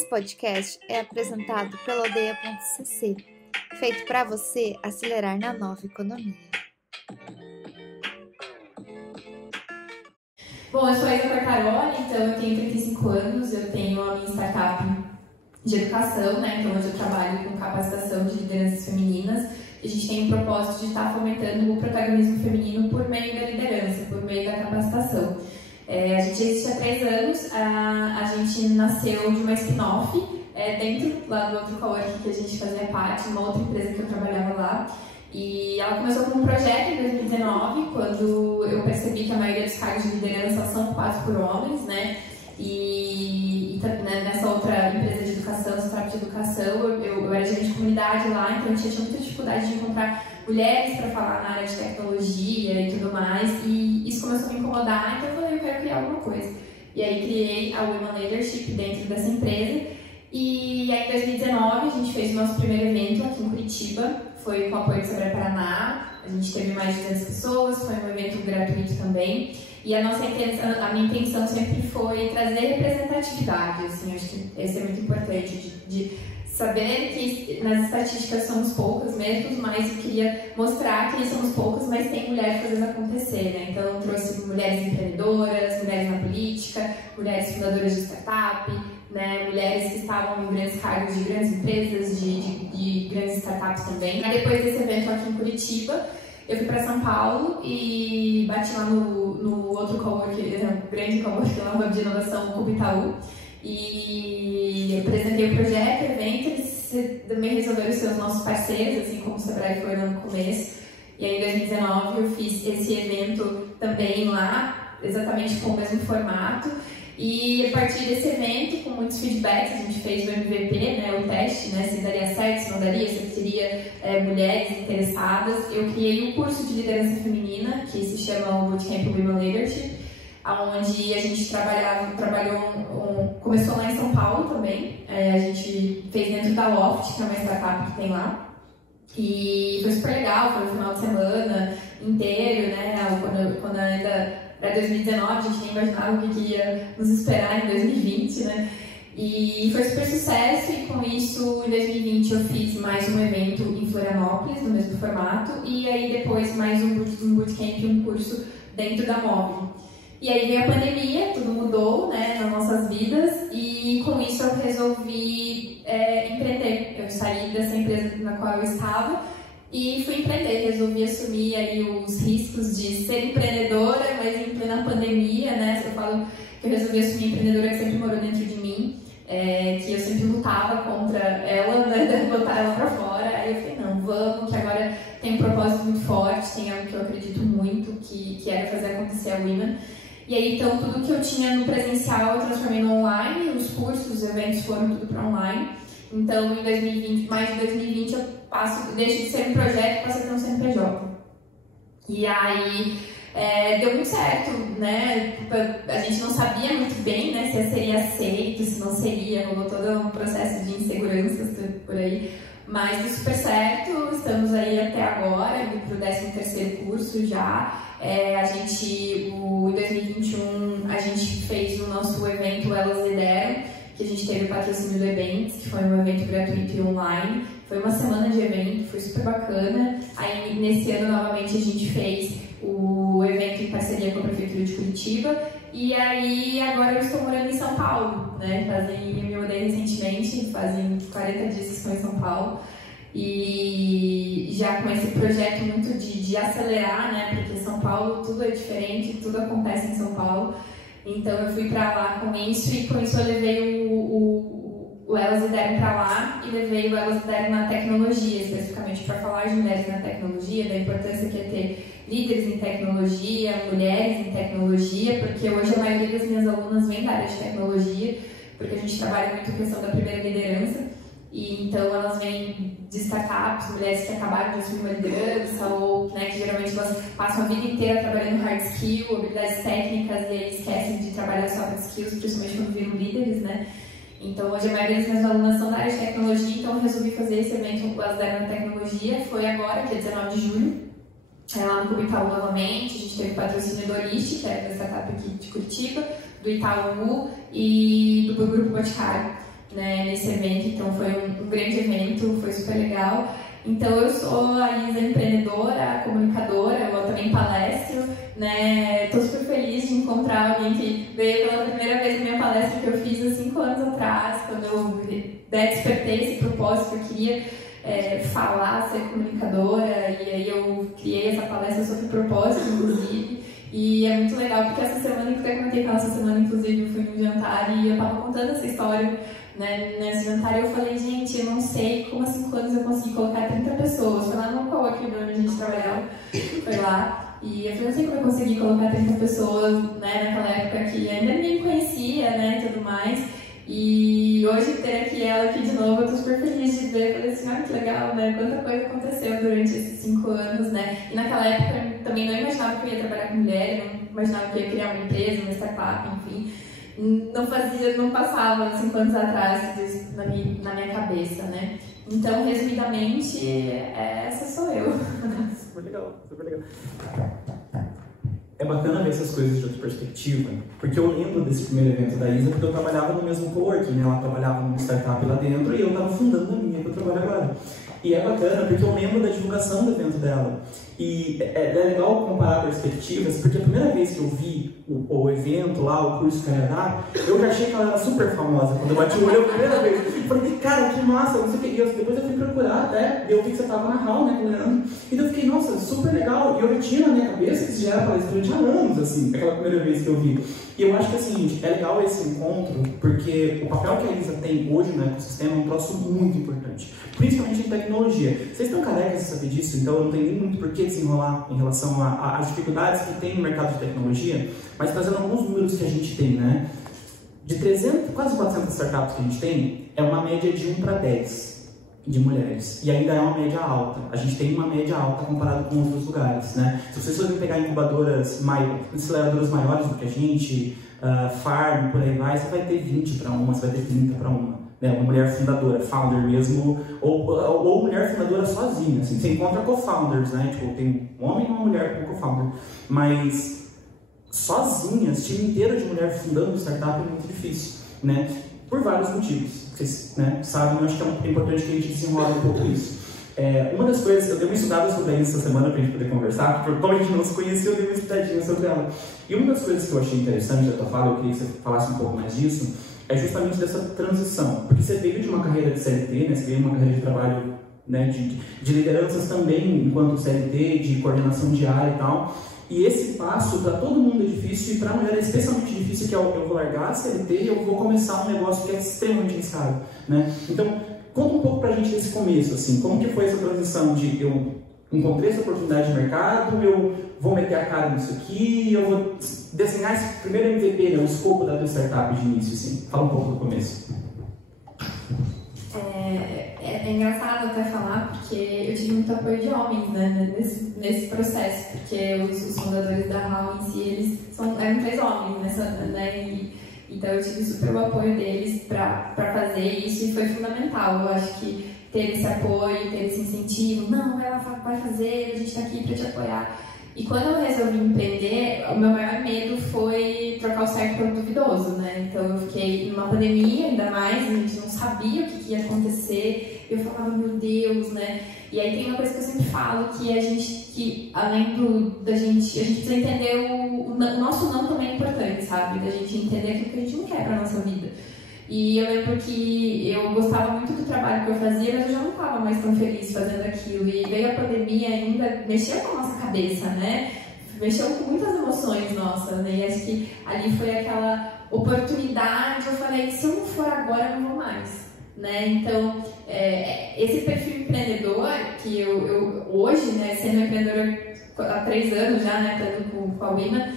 Esse podcast é apresentado pela Aldeia.cc, feito para você acelerar na nova economia. Bom, eu sou a Isa Quartaroli, então eu tenho 35 anos, eu tenho a minha startup de educação, né? Então hoje eu trabalho com capacitação de lideranças femininas. A gente tem o propósito de estar fomentando o protagonismo feminino por meio da liderança, por meio da capacitação. A gente existe há 3 anos, a gente nasceu de uma spin-off dentro lá do outro coworking que a gente fazia parte, uma outra empresa que eu trabalhava lá. E ela começou como um projeto em 2019, quando eu percebi que a maioria dos cargos de liderança são ocupados por homens, né? E nessa outra empresa de educação, startup de educação, eu era gerente de comunidade lá, então eu tinha muita dificuldade de encontrar mulheres para falar na área de tecnologia e tudo mais, e isso começou a me incomodar, então eu falei, eu quero criar alguma coisa. E aí criei a Women Leadership dentro dessa empresa, e aí em 2019 a gente fez o nosso primeiro evento aqui em Curitiba, foi com o apoio do Sebrae Paraná, a gente teve mais de 200 pessoas, foi um evento gratuito também, e a minha intenção sempre foi trazer representatividade, assim, acho que esse é muito importante, de saber que nas estatísticas somos poucas mesmo, mas eu queria mostrar que somos poucas, mas tem mulheres fazendo acontecer, né? Então eu trouxe mulheres empreendedoras, mulheres na política, mulheres fundadoras de startup, né? Mulheres que estavam em grandes cargos de grandes empresas, de grandes startups também. Aí depois desse evento aqui em Curitiba, eu fui para São Paulo e bati lá no outro coworking, grande coworking lá, Hub de Inovação, Cubo Itaú. E apresentei o projeto, o evento, eles também resolveram ser os nossos parceiros, assim como o Sebrae foi no começo. E aí em 2019 eu fiz esse evento também lá, exatamente com o mesmo formato. E a partir desse evento, com muitos feedbacks, a gente fez o MVP, né, o teste, né, se daria certo, se não daria, se teria mulheres interessadas. Eu criei um curso de liderança feminina, que se chama o Bootcamp Women Leadership, onde a gente começou lá em São Paulo também, a gente fez dentro da Loft, que é uma startup que tem lá, e foi super legal, foi no final de semana inteiro, né, quando ainda para 2019, a gente nem imaginava o que ia nos esperar em 2020, né, e foi super sucesso, e com isso, em 2020 eu fiz mais um evento em Florianópolis, no mesmo formato, e aí depois mais um bootcamp, um curso dentro da Móvel. E aí veio a pandemia, tudo mudou, né, nas nossas vidas, e com isso eu resolvi empreender. Eu saí dessa empresa na qual eu estava e fui empreender, resolvi assumir aí os riscos de ser empreendedora, mas em plena pandemia, né, eu falo que eu resolvi assumir a empreendedora que sempre morou dentro de mim, que eu sempre lutava contra ela, né, botar ela pra fora. Aí eu falei, não, vamos, que agora tem um propósito muito forte, tem algo que eu acredito muito, que era fazer acontecer a Women. E aí, então, tudo que eu tinha no presencial eu transformei no online, os cursos, os eventos foram tudo para online. Então, em 2020, mais de 2020, eu deixo de ser um projeto e passo a ter um CNPJ. E aí, deu muito certo, né? A gente não sabia muito bem, né, se seria aceito, se não seria, rolou todo um processo de inseguranças por aí. Mas deu super certo, estamos aí até agora, indo para o 13º curso já. Em 2021, a gente fez o nosso evento Elas Lideram, que a gente teve o patrocínio do Events, que foi um evento gratuito e online. Foi uma semana de evento, foi super bacana. Aí, nesse ano, novamente, a gente fez o evento em parceria com a Prefeitura de Curitiba. E aí, agora eu estou morando em São Paulo, né? Eu me mudei recentemente, fazem 40 dias que estou em São Paulo. E já com esse projeto muito de acelerar, né? Porque São Paulo tudo é diferente, tudo acontece em São Paulo. Então eu fui para lá com isso, e com isso eu levei o Elas Lideram para lá e levei o Elas Lideram na tecnologia, especificamente para falar de mulheres na tecnologia, da importância que é ter líderes em tecnologia, mulheres em tecnologia, porque hoje a maioria das minhas alunas vem da área de tecnologia, porque a gente trabalha muito a questão da primeira liderança, e então elas vêm de startups, mulheres que acabaram de assumir uma liderança, ou, né, que geralmente elas passam a vida inteira trabalhando hard skill, habilidades técnicas, e aí esquecem de trabalhar soft skills, principalmente quando viram líderes, né? Então, hoje a maioria das minhas alunas são da área de tecnologia, então eu resolvi fazer esse evento com Elas Lideram na Tecnologia. Foi agora, dia 19 de junho, lá no Cubo Itaú novamente. A gente teve patrocínio do Olist, que é da startup aqui de Curitiba, do Itaú e do Grupo Boticário. né, nesse evento, então foi um grande evento, foi super legal. Então eu sou a Isa empreendedora, comunicadora, eu também palestro, né? Estou super feliz de encontrar alguém que veio pela primeira vez na minha palestra que eu fiz há 5 anos atrás, quando eu despertei esse propósito que eu queria falar, ser comunicadora, e aí eu criei essa palestra sobre propósito, inclusive. E é muito legal porque essa semana, eu comentei que essa semana, inclusive, eu fui num jantar e eu tava contando essa história, né, nesse jantar, e eu falei, gente, eu não sei como há 5 anos eu consegui colocar 30 pessoas. Foi lá no coworking onde a gente trabalhava, foi lá, e eu falei, não sei como eu consegui colocar 30 pessoas, né, naquela época que ainda ninguém me conhecia, né, e tudo mais. E hoje ter aqui ela aqui de novo, eu tô super feliz de ver, falei assim, olha que legal, né, quanta coisa aconteceu durante esses 5 anos, né, e naquela época eu também não imaginava que eu ia trabalhar com mulher, não imaginava que eu ia criar uma empresa, uma startup, enfim, não passava 5 anos atrás isso na minha cabeça, né, então, resumidamente, essa sou eu. Super legal, super legal. É bacana ver essas coisas de outra perspectiva, porque eu lembro desse primeiro evento da Isa, porque eu trabalhava no mesmo coworking, né? Ela trabalhava numa startup lá dentro e eu estava fundando a minha que eu trabalho agora. E é bacana porque eu lembro da divulgação do evento dela. E é legal comparar perspectivas, porque a primeira vez que eu vi o evento lá, o curso que ela ia dar, eu já achei que ela era super famosa. Quando eu bati o olho a primeira vez, eu falei, cara, que massa, não sei o que. E depois eu fui procurar até, eu vi que você estava na hall, né, com o Leandro. E eu fiquei, nossa, super legal. E eu já tinha na minha cabeça que você já era palestrante há anos, assim, aquela primeira vez que eu vi. E eu acho que, assim, é legal esse encontro, porque o papel que a Isa tem hoje no ecossistema é um troço muito importante, principalmente em tecnologia. Vocês estão carecas de saber disso, então eu não tenho nem muito por que desenrolar em relação às dificuldades que tem no mercado de tecnologia, mas trazendo alguns números que a gente tem, né? De 300, quase 400 startups que a gente tem, é uma média de 1 para 10 de mulheres, e ainda é uma média alta. A gente tem uma média alta comparado com outros lugares, né? Se vocês forem pegar incubadoras aceleradoras maiores do que a gente, farm, por aí vai, você vai ter 20 para uma, você vai ter 30 para uma. Né? Uma mulher fundadora, founder mesmo, ou mulher fundadora sozinha, assim. Você encontra co-founders, né? Tipo, tem um homem e uma mulher como co-founder, mas sozinhas, time inteiro de mulher fundando startup é muito difícil, né? Por vários motivos. Vocês, né, sabem, eu acho que é importante que a gente desenrole um pouco isso. Uma das coisas, eu dei uma estudada sobre isso essa semana para a gente poder conversar, porque como a gente não se conhecia, eu dei uma estudadinha sobre ela. E uma das coisas que eu achei interessante da tua fala, eu queria que você falasse um pouco mais disso, é justamente dessa transição. Porque você veio de uma carreira de CLT, né, você veio de uma carreira de trabalho, né, de lideranças também enquanto CLT, de coordenação de área e tal. E esse passo para todo mundo é difícil e para a mulher é especialmente difícil, que é eu vou largar a CLT e eu vou começar um negócio que é extremamente arriscado, né? Então, conta um pouco para a gente desse começo, assim, como que foi essa transição de eu encontrei essa oportunidade de mercado, eu vou meter a cara nisso aqui, eu vou desenhar esse primeiro MVP, né, o escopo da tua startup de início, assim. Fala um pouco do começo. É engraçado até falar, porque eu tive muito apoio de homens, né, nesse processo, porque os fundadores da HAL em si, eles eram 3 homens, né, então eu tive super o apoio deles para fazer isso e foi fundamental. Eu acho que ter esse apoio, ter esse incentivo, não, ela vai fazer, a gente está aqui para te apoiar. E quando eu resolvi empreender, o meu maior medo foi trocar o certo pelo duvidoso, né? Então eu fiquei numa pandemia, ainda mais, a gente não sabia o que ia acontecer, eu falava, meu Deus, né? E aí tem uma coisa que eu sempre falo, que além da gente, a gente precisa entender o nosso não também é importante, sabe? Da gente entender aquilo que a gente não quer pra nossa vida. E eu lembro que eu gostava muito do trabalho que eu fazia, mas eu já não estava mais tão feliz fazendo aquilo. E veio a pandemia ainda, mexeu com a nossa cabeça, né? Mexeu com muitas emoções nossas, né? E acho que ali foi aquela oportunidade, eu falei, se eu não for agora, eu não vou mais, né? Então, esse perfil empreendedor, que eu hoje, né, sendo empreendedora há 3 anos já, né, estando com a Wina,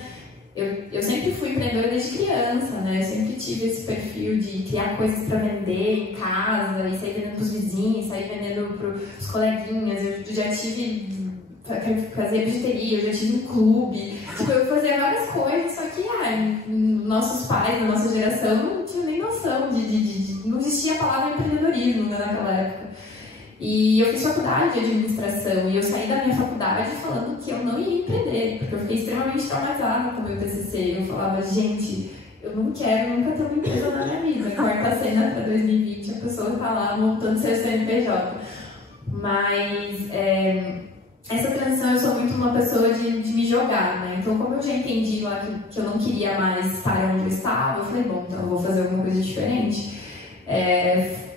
eu sempre fui empreendedora desde criança, né? Eu sempre tive esse perfil de criar coisas para vender em casa, e sair vendendo para os vizinhos, sair vendendo para os coleguinhas. Eu já tive, fazia bijuteria, eu já tive um clube. Tipo, eu fazia várias coisas, só que nossos pais, da nossa geração, não tinham nem noção não existia a palavra empreendedorismo, né, naquela época. E eu fiz faculdade de administração e eu saí da minha faculdade falando que eu não ia empreender, porque eu fiquei extremamente traumatizada com o meu TCC. Eu falava, gente, eu não quero nunca ter uma empresa na minha vida. Corta a cena para 2020, a pessoa tá lá montando seu CNPJ. Mas essa transição, eu sou muito uma pessoa de me jogar, né? Então, como eu já entendi lá que eu não queria mais estar onde eu estava, eu falei, bom, então eu vou fazer alguma coisa diferente.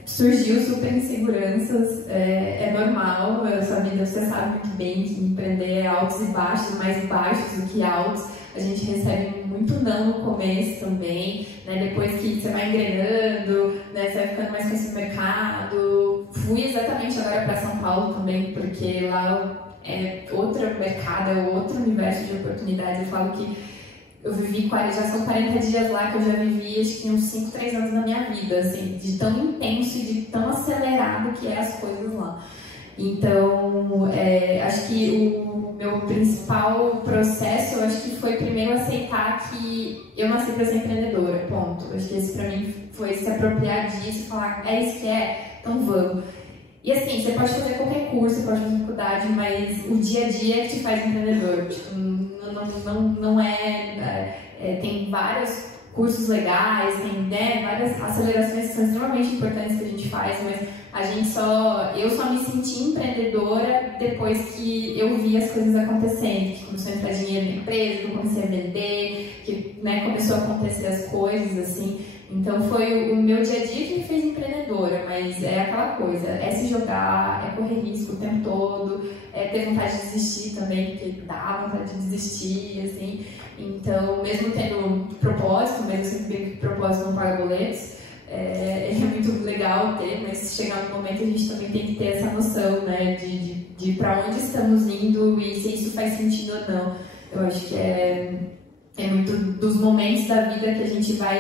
Surgiu super inseguranças, é normal, a sua vida você sabe muito bem que empreender é altos e baixos, mais baixos do que altos. A gente recebe muito não no começo também, né? Depois que você vai engrenando, né? Você vai ficando mais conhecido no mercado. Fui exatamente agora para São Paulo também, porque lá é outro mercado, é outro universo de oportunidades. Eu falo que eu vivi, já são 40 dias lá que eu já vivi, acho que uns 5, 3 anos na minha vida, assim, de tão intenso e de tão acelerado que é as coisas lá. Então, acho que o meu principal processo, eu acho que foi primeiro aceitar que eu nasci para ser empreendedora, ponto. Acho que esse para mim foi se apropriar disso e falar, é isso que é, então vamos. E assim, você pode fazer qualquer curso, pode fazer faculdade, mas o dia a dia é que te faz empreendedor. Tipo, não tem vários cursos legais, tem, né, várias acelerações que são extremamente importantes que a gente faz, mas eu só me senti empreendedora depois que eu vi as coisas acontecendo, que começou a entrar dinheiro na empresa, que eu comecei a vender, que, né, começou a acontecer as coisas, assim. Então foi o meu dia a dia que me fez empreendedora, mas é aquela coisa, é se jogar, é correr risco o tempo todo, é ter vontade de desistir também, porque dá vontade de desistir, assim. Então, mesmo tendo propósito, mas eu sempre digo que propósito não paga boletos, ele é muito legal ter, mas chegar no momento a gente também tem que ter essa noção, né, de para onde estamos indo e se isso faz sentido ou não. Eu acho que é muito dos momentos da vida que a gente vai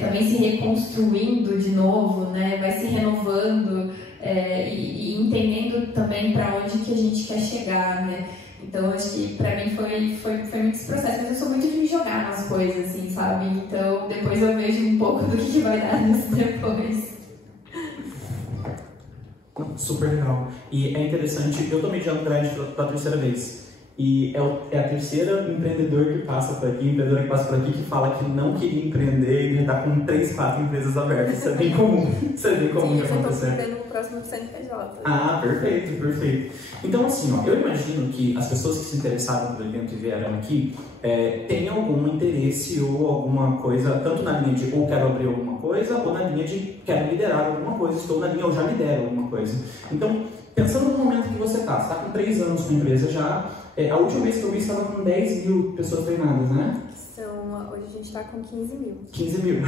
também se reconstruindo de novo, né? Vai se renovando e entendendo também para onde que a gente quer chegar, né? Então, acho que para mim foi muito esse processo, mas eu sou muito de me jogar nas coisas, assim, sabe? Então, depois eu vejo um pouco do que vai dar nisso depois. Super legal. E é interessante, eu tô mediando grande pela terceira vez. E é a terceira empreendedora que passa por aqui, que fala que não queria empreender e já está com 3, 4 empresas abertas. Isso é bem comum. Isso é bem comum de acontecer. Eu estou no próximo CNPJ. Ah, perfeito, perfeito. Então, assim, ó, eu imagino que as pessoas que se interessaram pelo evento e vieram aqui tenham algum interesse ou alguma coisa, tanto na linha de ou quero abrir alguma coisa, ou na linha de quero liderar alguma coisa, estou na linha ou já lidero alguma coisa. Então, pensando no momento que você está com 3 anos com a empresa já, a última vez que eu vi estava com 10 mil pessoas treinadas, né? Hoje a gente está com 15 mil. 15 mil.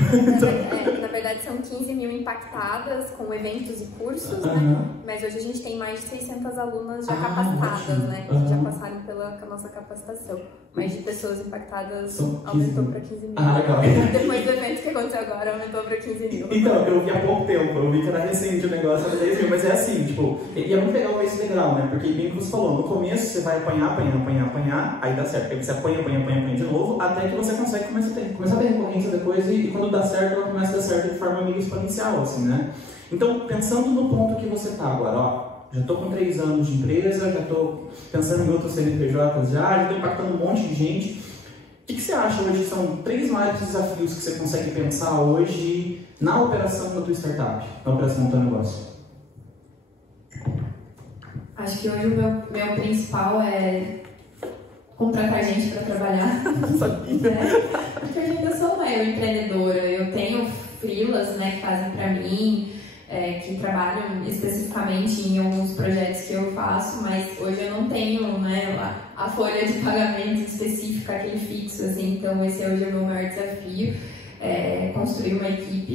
Na verdade são 15 mil impactadas com eventos e cursos, né? Mas hoje a gente tem mais de 600 alunas já capacitadas, né? Que já passaram pela nossa capacitação. Mais de pessoas impactadas aumentou para 15 mil. Ah, legal. Depois do evento que aconteceu agora, aumentou para 15 mil. Então, eu vi há pouco tempo, eu vi que era recente o negócio, era 10 mil, mas é assim, tipo, e é muito legal ver esse degrau, né? Porque bem que você falou, no começo você vai apanhar, aí dá certo. Aí você apanha de novo, até que você consegue começar a ter recorrência depois e quando dá certo, ela começa a dar certo de forma meio exponencial, assim, né? Então, pensando no ponto que você tá agora, ó, já estou com 3 anos de empresa, já estou pensando em outros CNPJs já estou impactando um monte de gente. O que você acha hoje que são 3 maiores desafios que você consegue pensar hoje na operação da tua startup, na operação do teu negócio? Acho que hoje o meu principal é contratar gente para trabalhar. Porque hoje ainda sou eu empreendedora, eu tenho freelas, né, que fazem para mim, que trabalham especificamente em alguns projetos que eu faço, mas hoje eu não tenho, né, a folha de pagamento específica, aquele fixo, assim, então esse hoje é o meu maior desafio, construir uma equipe.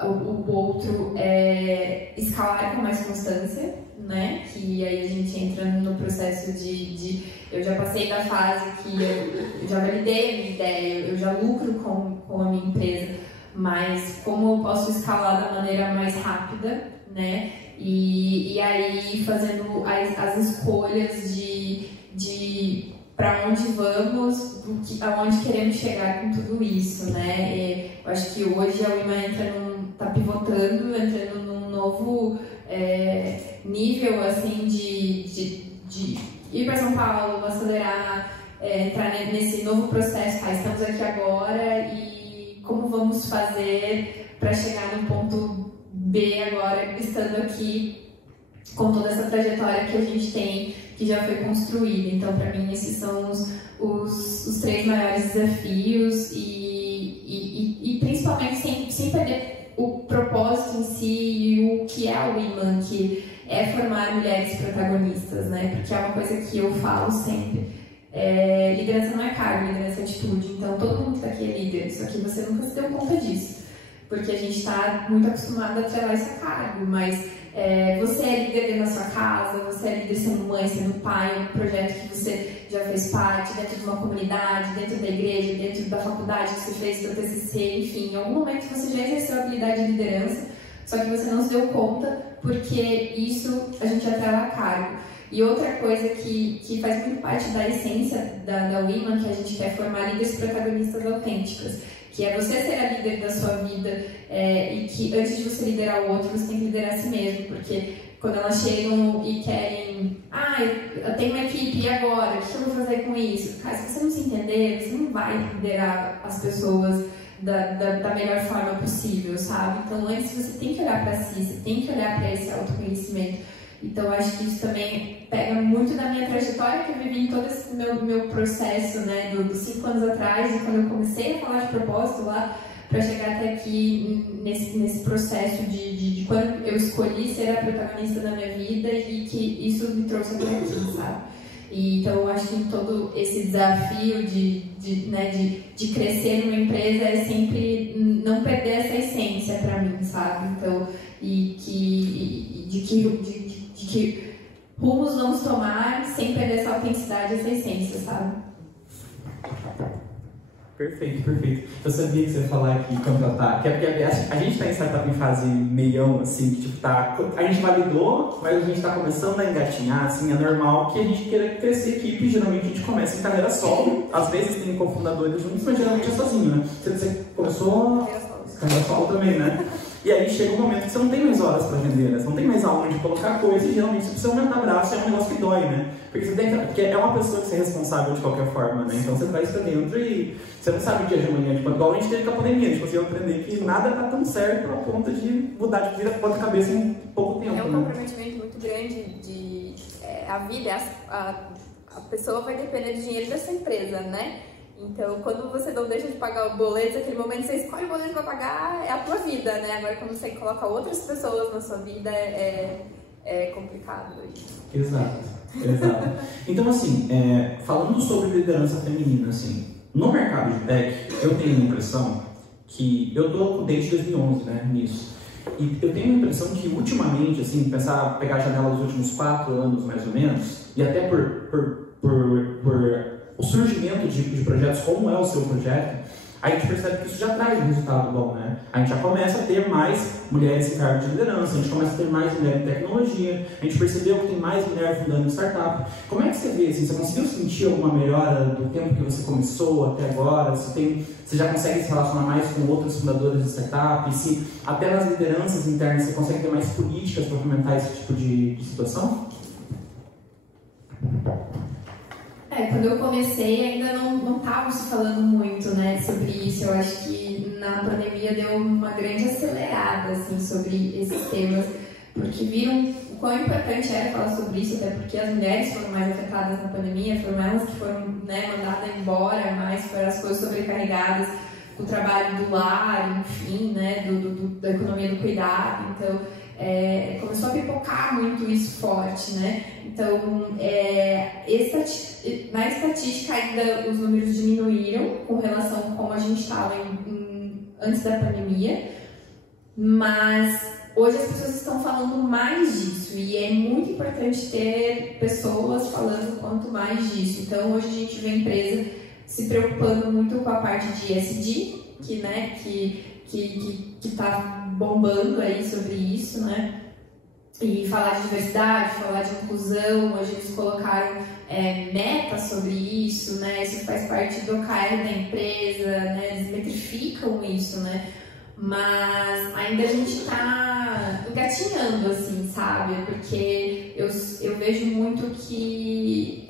O outro é escalar com mais constância, né? Que aí a gente entra no processo eu já passei da fase que eu já validei a minha ideia, eu já lucro com a minha empresa, mas como eu posso escalar da maneira mais rápida, né? E aí fazendo as escolhas de para onde vamos, aonde queremos chegar com tudo isso, né? Eu acho que hoje a Uima tá pivotando, entrando num novo nível, assim, de ir para São Paulo, acelerar, entrar nesse novo processo, tá? Estamos aqui agora e como vamos fazer para chegar no ponto B agora, estando aqui com toda essa trajetória que a gente tem, que já foi construída. Então, para mim, esses são os 3 maiores desafios e principalmente sem perder o propósito em si e o que é a Women, que é formar mulheres protagonistas, né? Porque é uma coisa que eu falo sempre. Liderança não é cargo, liderança é atitude. Então, todo mundo que está aqui é líder, só que você nunca se deu conta disso, porque a gente está muito acostumado a atrelar isso a cargo, mas você é líder dentro da sua casa, você é líder sendo mãe, sendo pai, um projeto que você já fez parte, dentro de uma comunidade, dentro da igreja, dentro da faculdade que você fez seu TCC, enfim, em algum momento você já exerceu a habilidade de liderança, só que você não se deu conta, porque isso a gente atrela a cargo. E outra coisa que faz muito parte da essência da Women, que a gente quer formar líderes protagonistas autênticas, que é você ser a líder da sua vida e que antes de você liderar o outro, você tem que liderar a si mesmo, porque quando elas chegam e querem, eu tenho uma equipe, e agora? O que eu vou fazer com isso? Cara, se você não se entender, você não vai liderar as pessoas da melhor forma possível, sabe? Então, antes você tem que olhar para si, você tem que olhar para esse autoconhecimento. Então, acho que isso também pega muito da minha trajetória que eu vivi em todo esse meu processo, né, dos 5 anos atrás, e quando eu comecei a falar de propósito lá, para chegar até aqui nesse processo de quando eu escolhi ser a protagonista da minha vida e que isso me trouxe até aqui, sabe? E, então, eu acho que todo esse desafio de crescer numa empresa é sempre não perder essa essência para mim, sabe? Então, de que rumos vamos tomar sem perder essa autenticidade, essa essência, sabe? Perfeito, perfeito. Eu sabia que você ia falar que contratar, que é porque a gente está em startup em fase meião, assim, que tipo, a gente validou, mas a gente está começando a engatinhar, assim, é normal que a gente queira crescer equipe, geralmente a gente começa em carreira solo, às vezes tem cofundadores juntos, mas geralmente é sozinho, né? Você começou carreira solo também, né? E aí chega um momento que você não tem mais horas para vender, né? Você não tem mais aonde colocar coisa e geralmente você precisa aumentar braço, é um negócio que dói, né? Porque é uma pessoa que você é responsável de qualquer forma, né? Então você traz pra dentro e você não sabe o dia de amanhã. Tipo, igual a gente teve com a pandemia, a gente conseguiu aprender que nada tá tão certo a ponto de mudar de vida ponta cabeça em pouco tempo. É um né? comprometimento muito grande a vida, a pessoa vai depender do dinheiro dessa empresa, né? Então, quando você não deixa de pagar o boleto, naquele momento você escolhe o boleto para pagar, é a tua vida, né? Agora, quando você coloca outras pessoas na sua vida, é complicado isso. Exato. Então, assim, falando sobre liderança feminina, assim, no mercado de tech, eu tenho a impressão que eu tô desde 2011, né, nisso. E eu tenho a impressão que, ultimamente, assim, pegar a janela dos últimos 4 anos, mais ou menos, e até por o surgimento de projetos como é o seu projeto, a gente percebe que isso já traz um resultado bom, né? A gente já começa a ter mais mulheres em cargo de liderança, a gente começa a ter mais mulheres em tecnologia, a gente percebeu que tem mais mulheres fundando startup. Como é que você vê, assim, você conseguiu sentir alguma melhora do tempo que você começou até agora? Você já consegue se relacionar mais com outros fundadores de startup? Se até nas lideranças internas você consegue ter mais políticas para fomentar esse tipo de situação? Quando eu comecei ainda não estava se falando muito, né, sobre isso. Eu acho que na pandemia deu uma grande acelerada, assim, sobre esses temas, porque viram o quão importante era falar sobre isso, até porque as mulheres foram mais afetadas na pandemia, foram elas que foram, né, mandadas embora, mais foram as coisas sobrecarregadas, o trabalho do lar, enfim, né, da economia do cuidado. Então, começou a pipocar muito isso forte, né? Então, na estatística ainda os números diminuíram com relação a como a gente estava antes da pandemia, mas hoje as pessoas estão falando mais disso e é muito importante ter pessoas falando quanto mais disso. Então, hoje a gente vê a empresa se preocupando muito com a parte de ESG, que está bombando aí sobre isso, né? E falar de diversidade, falar de inclusão. Hoje eles colocaram metas sobre isso, né? Isso faz parte do OKR da empresa, né? Eles metrificam isso, né? mas ainda a gente tá engatinhando, assim, sabe? Porque eu vejo muito que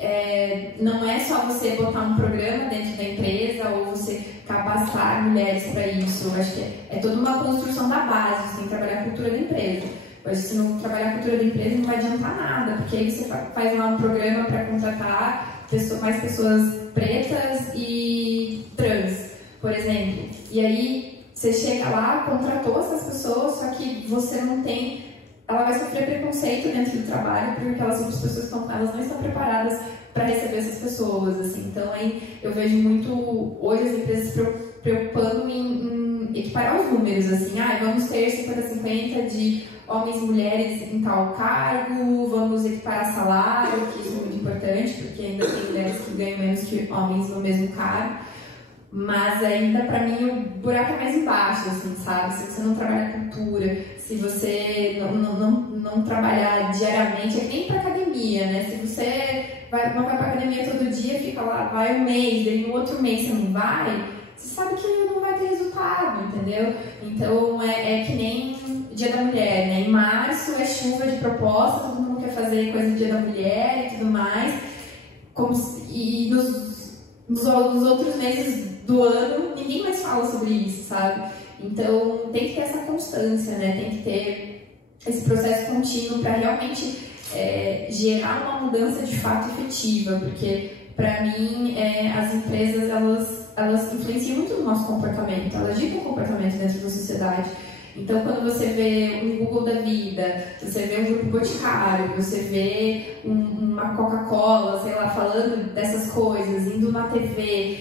não é só você botar um programa dentro da empresa ou você capacitar mulheres para isso. Eu acho que é toda uma construção da base, você tem que trabalhar a cultura da empresa. Mas se não trabalhar a cultura da empresa, não vai adiantar nada, porque aí você faz lá um programa para contratar mais pessoas pretas e trans, por exemplo. E aí você chega lá, contratou essas pessoas, só que você não tem... Ela vai sofrer preconceito dentro do trabalho, porque aquelas outras pessoas que estão com elas não estão preparadas para receber essas pessoas, assim. Então, aí eu vejo muito, hoje, as empresas se preocupando em equiparar os números, assim. Vamos ter 50-50 de homens e mulheres em tal cargo, vamos equiparar salário, que isso é muito importante, porque ainda tem mulheres que ganham menos que homens no mesmo cargo. Mas ainda, pra mim, o buraco é mais embaixo, assim, sabe? Se você não trabalhar cultura, se você não trabalhar diariamente, é que nem pra academia, né? Se você não vai pra academia todo dia, fica lá, vai um mês, daí no outro mês você não vai, você sabe que não vai ter resultado, entendeu? Então, é que nem Dia da Mulher, né? Em março é chuva de proposta, todo mundo quer fazer coisa do Dia da Mulher e tudo mais. E nos outros meses do ano, ninguém mais fala sobre isso, sabe? Então, tem que ter essa constância, né? Tem que ter esse processo contínuo para realmente gerar uma mudança de fato efetiva, porque, para mim, as empresas, elas influenciam muito no nosso comportamento, elas ditam o comportamento dentro da sociedade. Então, quando você vê um Google da vida, você vê um Grupo Boticário, você vê uma Coca-Cola, sei lá, falando dessas coisas, indo na TV,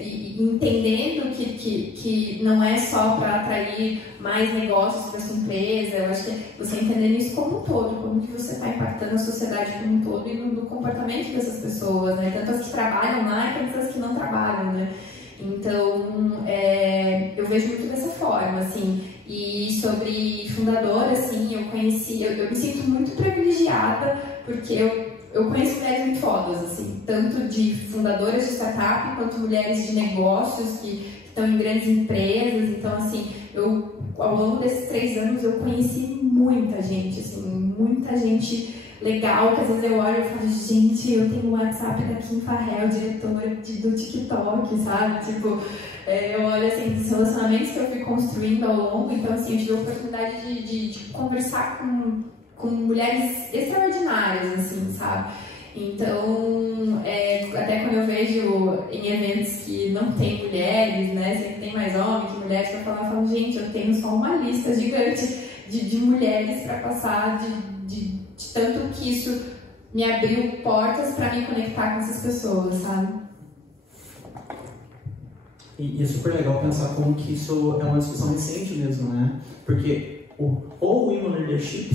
e entendendo que não é só para atrair mais negócios para sua empresa, eu acho que você entendendo isso como um todo, como que você está impactando a sociedade como um todo e no comportamento dessas pessoas, né? Tanto as que trabalham lá quanto as que não trabalham, né? Então, eu vejo muito dessa forma, assim. E sobre fundadora, assim, eu me sinto muito privilegiada, porque eu conheço mulheres muito fodas, assim, tanto de fundadoras de startup, quanto mulheres de negócios que estão em grandes empresas. Então, assim, ao longo desses 3 anos, eu conheci muita gente, assim, muita gente legal, que às vezes eu olho e falo, gente, eu tenho o WhatsApp da Kim Farrell, diretora do TikTok, sabe? Tipo, eu olho assim, dos relacionamentos que eu fui construindo ao longo, então assim, eu tive a oportunidade de conversar com mulheres extraordinárias, assim, sabe? Então, até quando eu vejo em eventos que não tem mulheres, né, sempre tem mais homens que mulheres, eu falo, gente, eu tenho só uma lista gigante de mulheres para passar, de tanto que isso me abriu portas para me conectar com essas pessoas, sabe? E é super legal pensar como que isso é uma discussão recente mesmo, né? Porque o Women Leadership,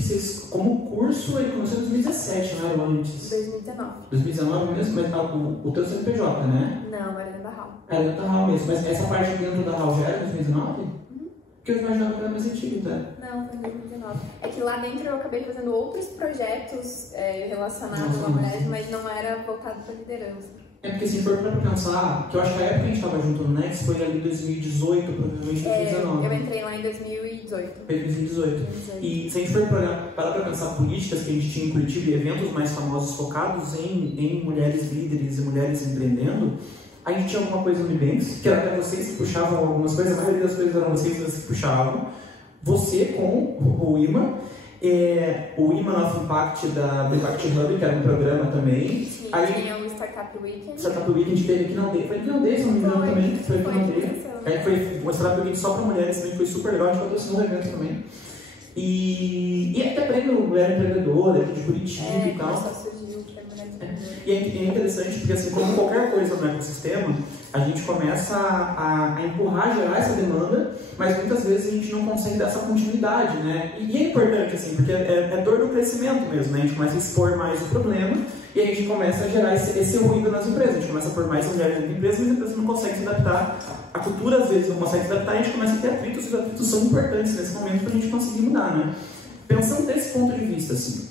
como curso, ele começou em 2017, não era antes? 2019. 2019 mesmo, mas o teu CNPJ, né? Não, era dentro da HAL. Era dentro da HAL mesmo, mas essa parte dentro da HAL já era 2019? Porque eu imaginava que era mais antigo, tá? Não, foi em 2019. É que lá dentro eu acabei fazendo outros projetos relacionados a mulheres, mas não era voltado para liderança. É porque se for para pensar, que eu acho que a época que a gente estava junto no Next foi ali 2018, provavelmente 2019. Eu entrei lá em 2018. Foi 2018. E se a gente for parar para pensar políticas que a gente tinha em Curitiba e eventos mais famosos focados em mulheres líderes e mulheres empreendendo, a gente tinha alguma coisa no Nubanks, que era até vocês que puxavam algumas coisas, a maioria das coisas eram vocês que puxavam. Você com o IMA, o IMA of Impact do Impact Hub, que era um programa também. Sim, aí, tinha o Startup Weekend. Startup Weekend teve aqui na aldeia. Foi aqui na aldeia, se não me engano, também. Foi aqui na aldeia. Foi uma Startup Weekend só para mulheres também, foi super legal, a gente patrocinou o evento também. E até prêmio Mulher Empreendedora aqui de Curitiba e tal. E é interessante porque, assim, como qualquer coisa no ecossistema, a gente começa a empurrar, gerar essa demanda, mas muitas vezes a gente não consegue dar essa continuidade, né? E é importante, assim, porque é dor do crescimento mesmo, né? A gente começa a expor mais o problema e a gente começa a gerar esse ruído nas empresas. A gente começa a pôr mais mulheres nas empresas, mas as empresas não conseguem se adaptar. A cultura, às vezes, não consegue se adaptar e a gente começa a ter atritos, e os atritos são importantes nesse momento para a gente conseguir mudar, né? Pensando desse ponto de vista, assim,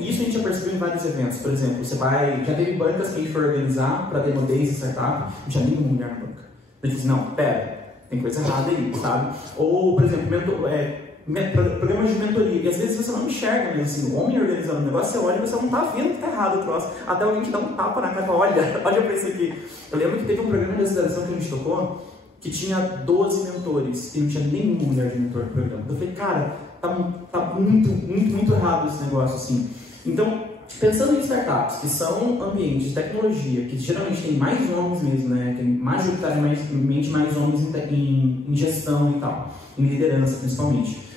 isso a gente já percebeu em vários eventos. Por exemplo, já teve bancas que a gente foi organizar para Demo Days e Startup, não tinha nenhuma mulher na banca. A gente disse, não, pera, tem coisa errada aí, sabe? Ou, por exemplo, programas de mentoria, e às vezes você não enxerga mesmo assim, o homem organizando o negócio, você olha e você não tá vendo que tá errado o troço, até alguém te dá um tapa na cara, olha pra isso aqui. Eu lembro que teve um programa de aceleração que a gente tocou, que tinha 12 mentores, e não tinha nenhuma mulher de mentor no programa. Eu falei, cara, tá muito errado esse negócio, assim. Então, pensando em startups, que são ambientes de tecnologia, que geralmente tem mais homens mesmo, né? Tem majoritariamente mais homens em gestão e tal, em liderança principalmente.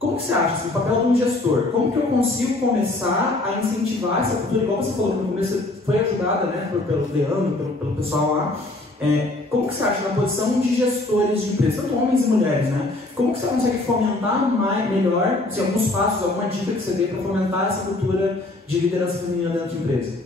Como que você acha, assim, o papel de um gestor? Como que eu consigo começar a incentivar essa cultura? Igual você falou que no começo você foi ajudada, né, pelo Leandro, pelo pessoal lá. Como que você acha na posição de gestores de empresas, tanto homens e mulheres, né? Como que você consegue fomentar melhor, se alguns passos, alguma dica que você dê para fomentar essa cultura de liderança feminina dentro de empresa?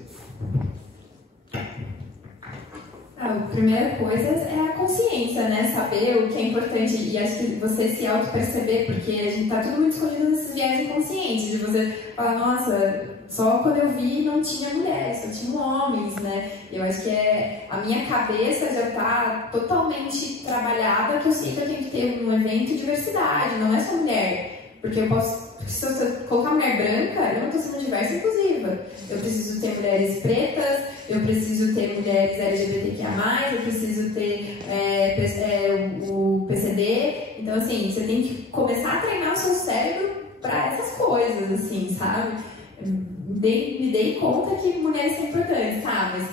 A primeira coisa é a consciência, né? Saber o que é importante e acho que você se auto-perceber, porque a gente tá tudo muito escondido nesses viés inconscientes, de você falar, nossa, só quando eu vi não tinha mulheres, só tinham homens, né? Eu acho que a minha cabeça já tá totalmente trabalhada, que eu sei que eu tenho que ter um evento de diversidade, não é só mulher. Porque eu posso, se eu colocar mulher branca, eu não estou sendo diversa e inclusiva. Eu preciso ter mulheres pretas, eu preciso ter mulheres LGBTQIA+, eu preciso ter o PCD. Então, assim, você tem que começar a treinar o seu cérebro para essas coisas, assim, sabe? Me dei conta que mulheres são importantes, tá? Mas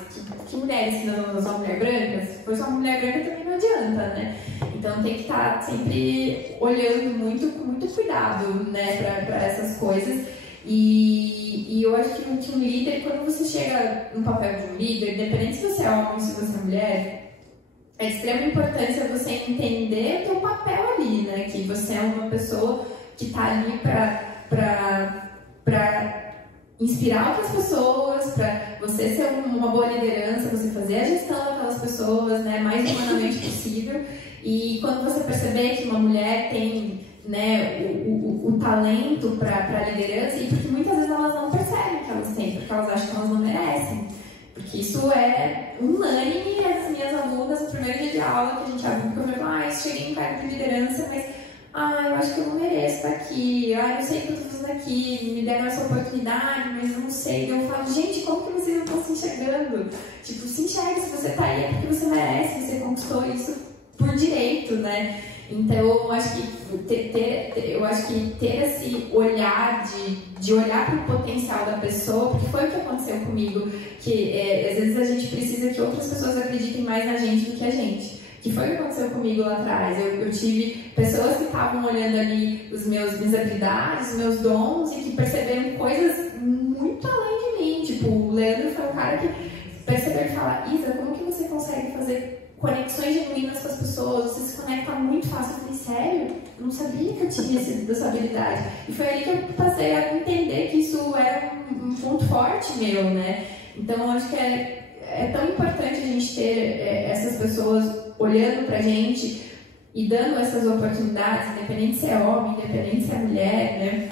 que mulheres que não são mulher branca? Se for só uma mulher branca também não adianta, né? Então tem que estar sempre olhando com muito cuidado, né, para essas coisas. E eu acho que um líder, quando você chega no papel de um líder, independente se você é homem ou se você é mulher, é de extrema importância você entender o seu papel ali, né? Que você é uma pessoa que está ali para inspirar outras pessoas, para você ser uma boa liderança, você fazer a gestão daquelas pessoas, né, mais humanamente possível. E quando você perceber que uma mulher tem, né, o talento para liderança, e porque muitas vezes elas não percebem que elas têm, porque elas acham que elas não merecem. Porque isso é unânime, as minhas alunas, no primeiro dia de aula, que a gente abre, porque eu falo, cheguei em cargo de liderança, mas eu acho que eu não mereço estar aqui, eu sei o que eu estou fazendo aqui, me deram essa oportunidade, mas eu não sei. E eu falo, gente, como que vocês não estão se enxergando? Tipo, se enxerga, se você está aí é porque você merece, você conquistou isso por direito, né? Então, eu acho que ter esse olhar de olhar para o potencial da pessoa, porque foi o que aconteceu comigo, que às vezes a gente precisa que outras pessoas acreditem mais na gente do que a gente. Que foi o que aconteceu comigo lá atrás. Eu tive pessoas que estavam olhando ali minhas habilidades, os meus dons, e que perceberam coisas muito além de mim. Tipo, o Leandro foi um cara que percebeu e fala, Isa, como que você consegue fazer conexões genuínas com as pessoas? Você se conecta muito fácil. Eu falei, sério? Eu não sabia que eu tinha essa habilidade. E foi ali que eu passei a entender que isso era um ponto forte meu, né? Então, eu acho que é tão importante a gente ter essas pessoas olhando pra gente e dando essas oportunidades, independente se é homem, independente se é mulher, né?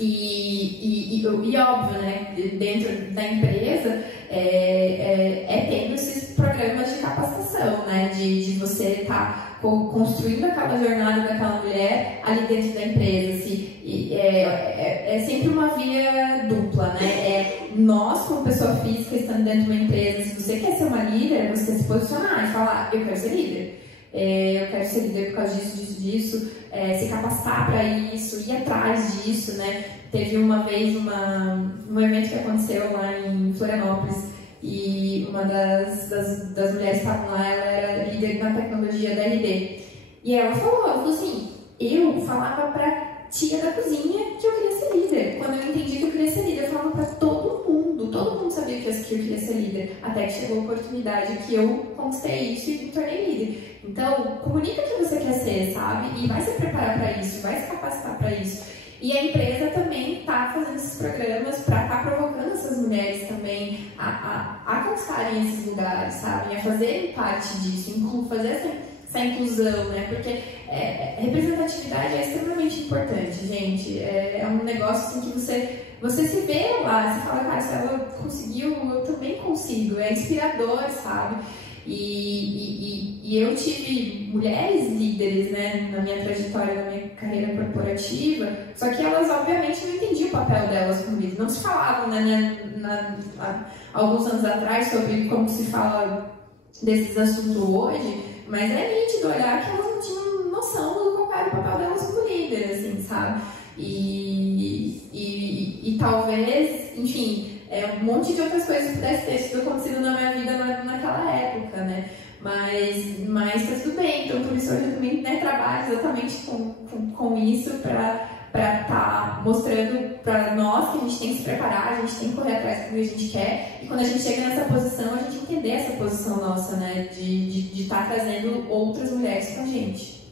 E óbvio, né? Dentro da empresa, tendo esses programas de capacitação, né? De você estar construindo aquela jornada daquela mulher ali dentro da empresa. É sempre uma via dupla, né? Nós, como pessoa física, estando dentro de uma empresa, se você quer ser uma líder, você se posicionar e falar, eu quero ser líder. Eu quero ser líder por causa disso, se capacitar para isso, ir atrás disso, né? Teve uma vez um evento que aconteceu lá em Florianópolis e uma das mulheres que estavam lá, ela era líder na tecnologia da RD. E ela falou assim, eu falava pra tia da cozinha que eu queria ser líder. Quando eu entendi que eu queria ser líder, eu falava pra todo mundo sabia que eu queria ser líder, até que chegou a oportunidade que eu conquistei isso e me tornei líder. Então, comunica o que você quer ser, sabe? E vai se preparar para isso, vai se capacitar para isso. E a empresa também está fazendo esses programas para estar provocando essas mulheres também a conquistarem esses lugares, sabe? A fazerem parte disso, fazer essa inclusão, né? Porque representatividade é extremamente importante, gente. É um negócio assim que você se vê lá, você fala, cara, se ela conseguiu, eu também consigo. É inspirador, sabe? E eu tive mulheres líderes, né, na minha trajetória, na minha carreira corporativa, só que elas obviamente não entendiam o papel delas como líderes. Não se falavam, né, há alguns anos atrás sobre como se fala desses assuntos hoje, mas é nítido olhar que elas não tinham noção do qual era o papel delas como líder, assim, sabe? E talvez, enfim, um monte de outras coisas pudesse ter sido acontecido na minha vida naquela época, né? Mas tá tudo bem, então por isso hoje eu também, né, trabalho exatamente com isso para estar mostrando para nós que a gente tem que se preparar, a gente tem que correr atrás do que a gente quer, e quando a gente chega nessa posição, a gente entender essa posição nossa, né, de estar trazendo outras mulheres com a gente.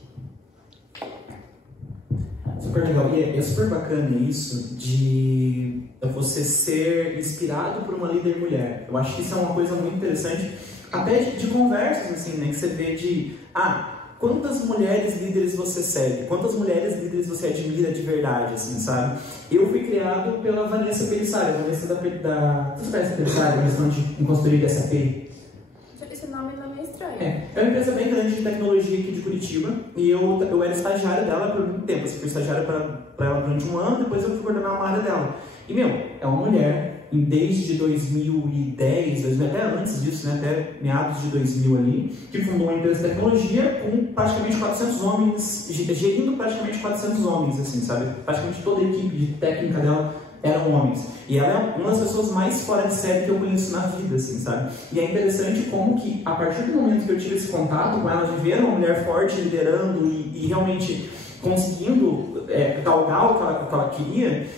Super legal, e é super bacana isso de você ser inspirado por uma líder mulher. Eu acho que isso é uma coisa muito interessante, até de conversas, assim, né, que você vê de, quantas mulheres líderes você segue, quantas mulheres líderes você admira de verdade, assim, sabe? Eu fui criado pela Vanessa Pelissari, Vanessa você conhece a Pelissari, em consultoria de SAP? Esse nome não é estranho. É uma empresa bem grande de tecnologia aqui de Curitiba, e eu era estagiário dela por muito tempo. Eu fui estagiário para ela durante um ano, depois eu fui coordenar uma área dela. E, é uma mulher, desde 2010, até antes disso, né, até meados de 2000 ali, que fundou uma empresa de tecnologia com praticamente 400 homens, gerindo praticamente 400 homens, assim, sabe? Praticamente toda a equipe de técnica dela eram homens. E ela é uma das pessoas mais fora de série que eu conheço na vida, assim, sabe? E é interessante como que, a partir do momento que eu tive esse contato com ela, de ver uma mulher forte liderando e realmente conseguindo galgar o que ela queria,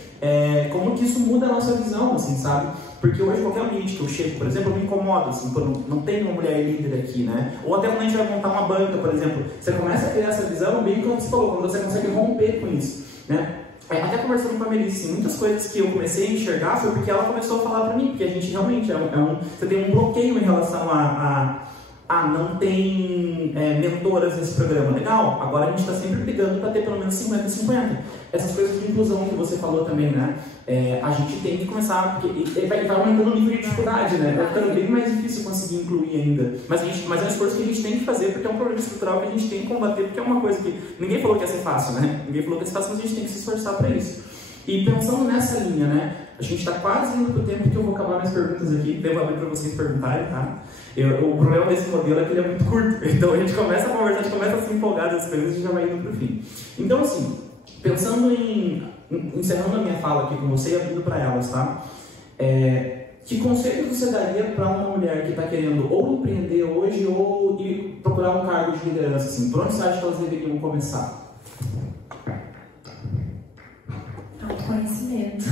como que isso muda a nossa visão, assim, sabe? Porque hoje, qualquer ambiente que eu chego, por exemplo, eu me incomodo, assim, quando não tem uma mulher líder aqui, né? Ou até quando a gente vai montar uma banca, por exemplo, você começa a criar essa visão, bem como você falou, quando você consegue romper com isso, né? Até conversando com a Melissa, muitas coisas que eu comecei a enxergar foi porque ela começou a falar pra mim, porque a gente realmente você tem um bloqueio em relação não tem mentoras nesse programa. Legal, agora a gente está sempre brigando para ter pelo menos 50-50. Essas coisas de inclusão que você falou também, né? A gente tem que começar, porque vai aumentando o nível de dificuldade, né? Vai ficando bem mais difícil conseguir incluir ainda. Mas é um esforço que a gente tem que fazer, porque é um problema estrutural que a gente tem que combater, porque é uma coisa que ninguém falou que ia ser fácil, né? Ninguém falou que ia ser fácil, mas a gente tem que se esforçar para isso. E pensando nessa linha, né? A gente está quase indo para o tempo que eu vou acabar minhas perguntas aqui, devo abrir para vocês perguntarem, tá? O problema desse modelo é que ele é muito curto, então a gente começa a conversar, a gente começa a se empolgar das coisas e a gente já vai indo para o fim. Então, assim, pensando encerrando a minha fala aqui com você e abrindo para elas, tá? Que conselho você daria para uma mulher que está querendo ou empreender hoje ou ir procurar um cargo de liderança, assim? Por onde você acha que elas deveriam começar? Autoconhecimento.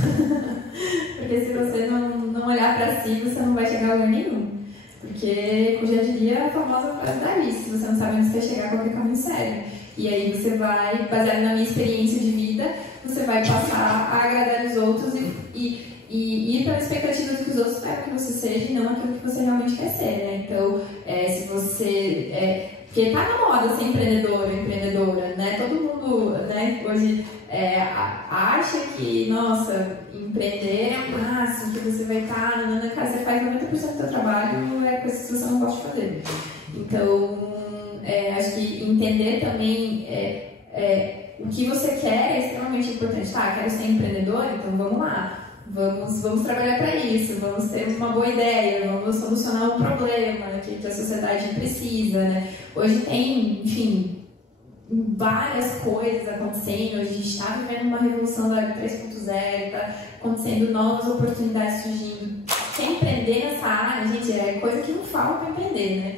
Porque se você não olhar para si, você não vai chegar a lugar nenhum. Porque, como já diria a famosa frase da Alice, se você não sabe onde você chegar, qualquer caminho serve. E aí você vai, baseado na minha experiência de vida, você vai passar a agradar os outros e ir para a expectativa do que os outros esperam que você seja e não aquilo que você realmente quer ser, né? Então, se você... porque tá na moda ser empreendedora, né? Todo mundo, né, hoje acha que, nossa, empreender é o máximo, que você vai estar na casa, você faz 90% do seu trabalho, coisa que você não gosta de fazer. Então, acho que entender também o que você quer é extremamente importante. Tá, quero ser empreendedora, então vamos lá. Vamos trabalhar para isso, vamos ter uma boa ideia, vamos solucionar um problema que a sociedade precisa, né? Hoje tem, enfim, várias coisas acontecendo, hoje a gente está vivendo uma revolução da 3.0, está acontecendo novas oportunidades surgindo. Quem empreender nessa área, gente, é coisa que não falta para empreender, né?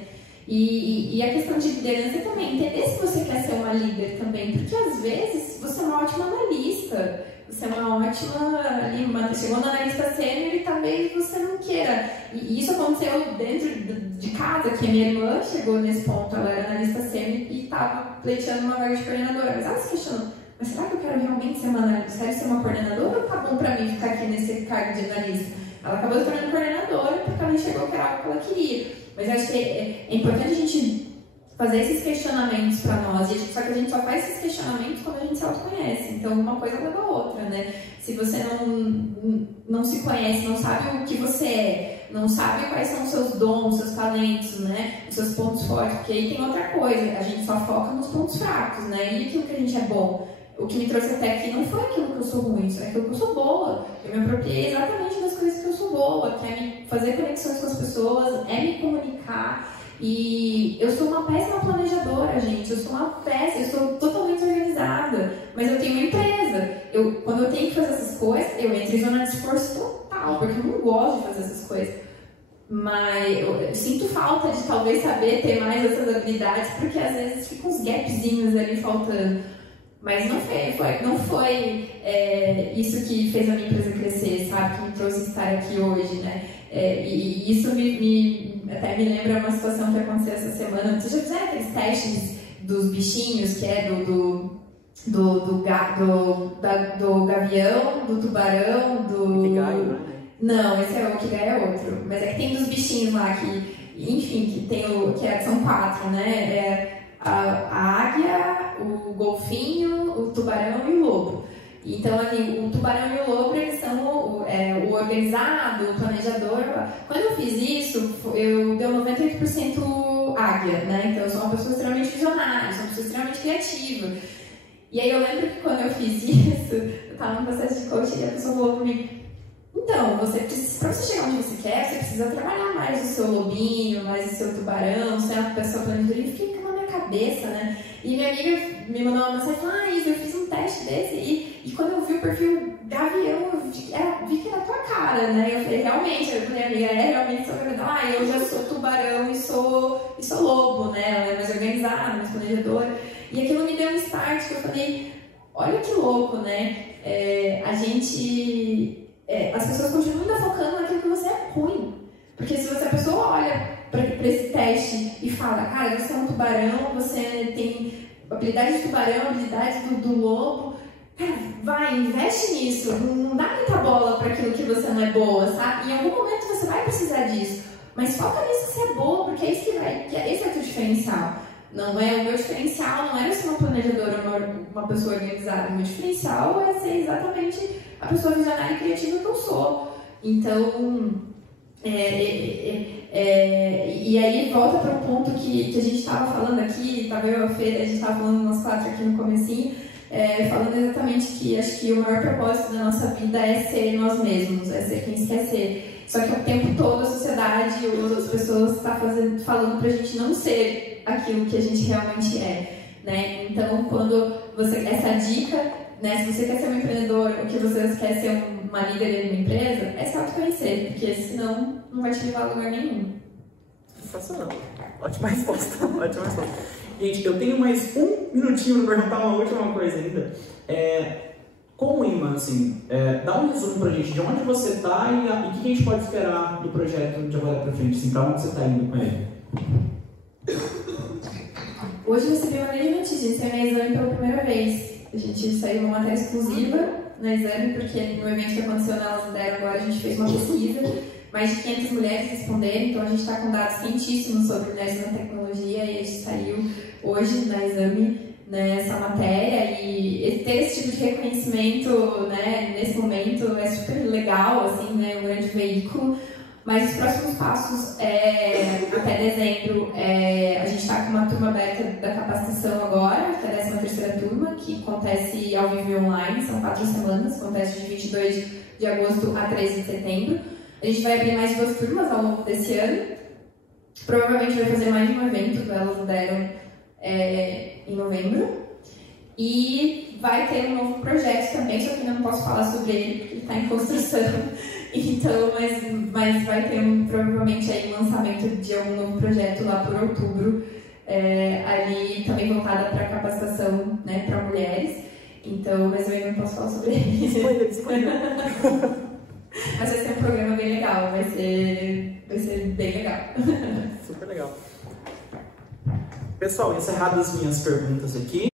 E a questão de liderança também, entender se você quer ser uma líder também, porque às vezes você é uma ótima analista, você é uma ótima, chegou na analista sênior e talvez você não queira. E isso aconteceu dentro de casa, que a minha irmã chegou nesse ponto, ela era analista sênior e estava pleiteando uma vaga de coordenadora. Mas ela se questionou, mas será que eu quero realmente ser uma analista? Quero ser uma coordenadora ou tá bom para mim ficar aqui nesse cargo de analista? Ela acabou se tornando coordenadora porque ela enxergou que era algo que ela queria. Mas eu acho que é importante a gente fazer esses questionamentos para nós, só que a gente só faz esses questionamentos quando a gente se autoconhece. Então, uma coisa leva a outra, né? Se você não se conhece, não sabe o que você não sabe quais são os seus dons, seus talentos, né? Os seus pontos fortes, porque aí tem outra coisa, a gente só foca nos pontos fracos, né? E aquilo que a gente é bom. O que me trouxe até aqui não foi aquilo que eu sou ruim, é aquilo que eu sou boa. Eu me apropriei exatamente das coisas que eu sou boa, que é me fazer conexões com as pessoas, é me comunicar. E eu sou uma péssima planejadora, gente. Eu sou totalmente organizada, mas eu tenho uma empresa. Quando eu tenho que fazer essas coisas, eu entro em zona de esforço total, porque eu não gosto de fazer essas coisas. Mas eu sinto falta de talvez saber ter mais essas habilidades, porque às vezes ficam uns gapzinhos ali faltando. Mas não foi isso que fez a minha empresa crescer, sabe? Que me trouxe estar aqui hoje, né? E isso até me lembra uma situação que aconteceu essa semana. Vocês já fizeram aqueles testes dos bichinhos, que é do gavião, do tubarão, do... Ikigai, né? Não, esse é o Ikigai, é outro. Mas é que tem dos bichinhos lá que, enfim, são 4, né? A águia, o golfinho, o tubarão e o lobo. Então, ali, o tubarão e o lobo, eles são o organizado, o planejador. Quando eu fiz isso, eu deu 98% águia, né? Então, eu sou uma pessoa extremamente visionária, sou uma pessoa extremamente criativa. E aí, eu lembro que quando eu fiz isso, eu estava no processo de coaching e a pessoa falou para mim: então, para você chegar onde você quer, você precisa trabalhar mais o seu lobinho, mais o seu tubarão, ser uma pessoa planejadora. E fiquei com a minha cabeça, né? E minha amiga me mandou uma mensagem e falou: Isa, eu fiz um teste desse. E quando eu vi o perfil gavião, eu vi que era a tua cara, né? Eu falei: realmente, eu falei: amiga, realmente sou verdade. Eu já sou tubarão e sou lobo, né? Ela é mais organizada, mais planejadora. E aquilo me deu um start, que eu falei: olha que louco, né? As pessoas continuam ainda focando naquilo que você é ruim. Porque se a pessoa olha para esse teste e fala: cara, você é um tubarão, você tem habilidade de tubarão, habilidade do lobo, cara, vai, investe nisso, não dá muita bola para aquilo que você não é boa, sabe? Em algum momento você vai precisar disso, mas foca nisso que você é boa, porque é isso esse é o teu diferencial. Não é, o meu diferencial não é ser uma planejadora, uma pessoa organizada. O meu diferencial é ser exatamente a pessoa visionária e criativa que eu sou. Então, e aí volta para um ponto que a gente estava falando aqui, estava eu e a Fê, a gente estava falando nós 4 aqui no comecinho, falando exatamente que acho que o maior propósito da nossa vida é ser nós mesmos, é ser quem se quer ser. Só que o tempo todo a sociedade ou as outras pessoas estão falando pra gente não ser aquilo que a gente realmente é, né? Então, essa dica, né, se você quer ser um empreendedor ou que você quer ser uma líder de uma empresa, é se autoconhecer, porque senão não vai te levar a lugar nenhum. Sensacional. Ótima resposta. Ótima resposta. Gente, eu tenho mais um minutinho para perguntar uma última coisa ainda. Com o imã, assim, dá um resumo pra gente de onde você está e o que a gente pode esperar do projeto de agora pra frente, assim, pra onde você está indo com ele. Hoje eu recebi uma grande notícia de sair na Exame pela primeira vez. A gente saiu uma matéria exclusiva na Exame, porque no evento que aconteceu na Elas Lideram agora a gente fez uma pesquisa, mais de 500 mulheres responderam, então a gente está com dados quentíssimos sobre mulheres na tecnologia e a gente saiu hoje na Exame nessa matéria, e ter esse tipo de reconhecimento, né, nesse momento é super legal, assim, né, um grande veículo. Mas os próximos passos, até dezembro, a gente está com uma turma aberta da capacitação agora, que é a 13ª turma, que acontece ao vivo e online, são 4 semanas, acontece de 22 de agosto a 13 de setembro. A gente vai abrir mais 2 turmas ao longo desse ano, provavelmente vai fazer mais de um evento, Elas Lideram em novembro, e vai ter um novo projeto também, só que ainda não posso falar sobre ele, porque está em construção. Então, mas vai ter provavelmente aí um lançamento de algum novo projeto lá por outubro, ali também voltada para capacitação, né, para mulheres. Então, mas eu ainda não posso falar sobre ele. Spoiler. Mas vai ser um programa bem legal, vai ser bem legal. Super legal. Pessoal, encerradas as minhas perguntas aqui.